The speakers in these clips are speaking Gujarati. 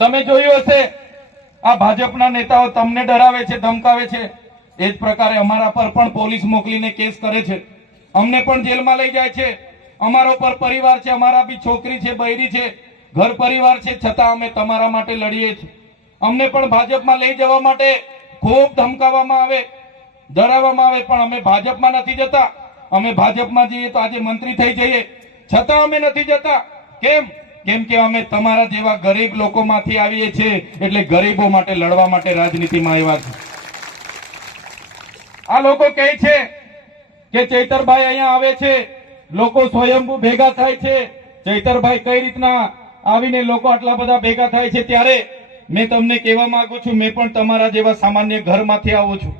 તમે જોયું હશે આ ભાજપના નેતાઓ તમને ડરાવે છે, ધમકાવે છે, એ જ પ્રકારે અમારા પર પણ પોલીસ મોકલીને કેસ કરે છે, અમને પણ જેલમાં લઈ જાય છે। અમારો પર પરિવાર છે, અમારા બી છોકરી છે, બૈરી છે, ઘર પરિવાર છે, છતાં અમે તમારા માટે લડીએ છીએ। અમને પણ ભાજપમાં લઈ જવા માટે ખૂબ ધમકાવવામાં આવે, ડરાવવામાં આવે, પણ અમે ભાજપમાં નથી જતા। અમે ભાજપમાં જઈએ તો આજે મંત્રી થઈ જઈએ, છતાં અમે નથી જતા। કેમ? કેમ કે અમે તમારા જેવા ગરીબ લોકોમાંથી આવીએ છીએ, એટલે ગરીબો માટે લડવા માટે રાજનીતિમાં આવ્યા છે। આ લોકો કહે છે કે ચૈતરભાઈ અહીંયા આવે છે, લોકો સ્વયંભૂ ભેગા થાય છે। ચૈતરભાઈ કઈ રીતના આવીને લોકો આટલા બધા ભેગા થાય છે? ત્યારે મેં તમને કહેવા માંગુ છું, મેં પણ તમારા જેવા સામાન્ય ઘરમાંથી આવું છું।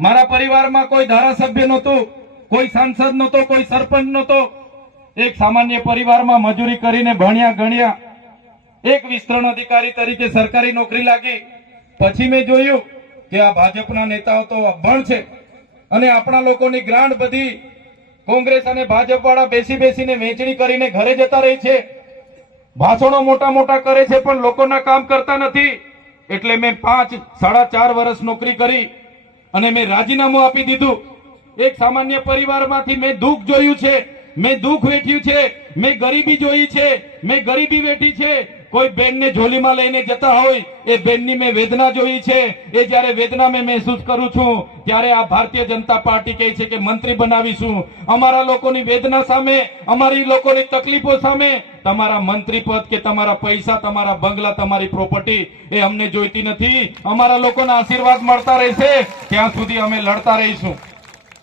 મારા પરિવારમાં કોઈ ધારાસભ્ય નહોતું, કોઈ સાંસદ નહોતો, કોઈ સરપંચ નહોતો। એક સામાન્ય પરિવારમાં મજૂરી કરીને ભણ્યા ગણ્યા, એક વિસ્તરણ અધિકારી તરીકે સરકારી નોકરી લાગી। પછી મેં જોયું કે આ ભાજપના નેતાઓ તો અભણ છે અને આપણા લોકોની ગ્રાન્ટ બધી કોંગ્રેસ અને ભાજપ વાળા બેસી બેસીને વેચણી કરીને ઘરે જતા રહે છે, ભાષણો મોટા મોટા કરે છે, પણ લોકોના કામ કરતા નથી। એટલે મેં 4.5 વર્ષ નોકરી કરી અને મેં રાજીનામું આપી દીધું। એક સામાન્ય પરિવારમાંથી મેં દુઃખ જોયું છે, મેં દુઃખ વેઠ્યું છે, મેં ગરીબી જોઈ છે, મેં ગરીબી વેઠી છે। કોઈ બેનને ઝોલીમાં લઈને જતા હોય એ બેનની મેં વેદના જોઈ છે। એ જ્યારે વેદના મેં મહેસૂસ કરું છું ત્યારે આ ભારતીય જનતા પાર્ટી કહે છે કે મંત્રી બનાવીશું। અમારા લોકોની વેદના સામે, અમારી લોકોની તકલીફો સામે તમારા મંત્રી પદ કે તમારા પૈસા, તમારા બંગલા, તમારી પ્રોપર્ટી એ અમને જોઈતી નથી। અમારા લોકોના આશીર્વાદ મળતા રહેશે ત્યાં સુધી અમે લડતા રહીશું।